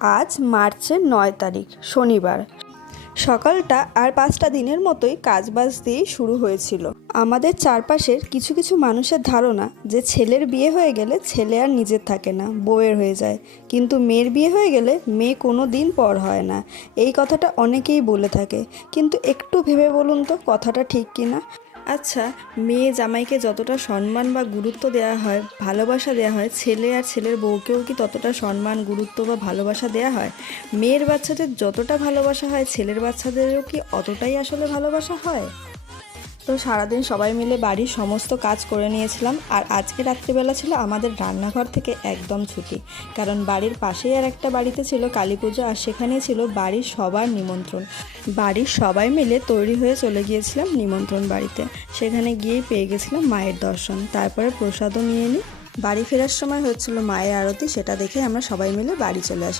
আজ মার্চের ৯ তারিখ শনিবার। সকালটা আর ৫টা দিনের মতোই কাজবাজ দিয়েই শুরু হয়েছিল। আমাদের চারপাশের কিছু কিছু মানুষের ধারণা যে ছেলের বিয়ে হয়ে গেলে ছেলে আর নিজের থাকে না, বউয়ের হয়ে যায়, কিন্তু মেয়ের বিয়ে হয়ে গেলে মেয়ে কোনো দিন পর হয় না। এই কথাটা অনেকেই বলে থাকে, কিন্তু একটু ভেবে বলুন তো কথাটা ঠিক কি না। আচ্ছা, মেয়ে জামাইকে যতটা সম্মান বা গুরুত্ব দেওয়া হয়, ভালোবাসা দেওয়া হয়, ছেলে আর ছেলের বউকেও কি ততটা সম্মান, গুরুত্ব বা ভালোবাসা দেওয়া হয়? মেয়ের বাচ্চাদের যতটা ভালোবাসা হয়, ছেলের বাচ্চাদেরও কি অতটাই আসলে ভালোবাসা হয়? তো সারাদিন সবাই মিলে বাড়ির সমস্ত কাজ করে নিয়েছিলাম, আর আজকে রাত্রিবেলা ছিল আমাদের রান্নাঘর থেকে একদম ছুটি। কারণ বাড়ির পাশেই আর একটা বাড়িতে ছিল কালী পুজো, আর সেখানেই ছিল বাড়ির সবার নিমন্ত্রণ। বাড়ির সবাই মিলে তৈরি হয়ে চলে গিয়েছিলাম নিমন্ত্রণ বাড়িতে। সেখানে গিয়েই পেয়ে গেছিলাম মায়ের দর্শন, তারপরে প্রসাদও নিয়ে নিই। বাড়ি ফেরার সময় হচ্ছিল মায়ের আরতি, সেটা দেখে আমরা সবাই মিলে বাড়ি চলে আসি।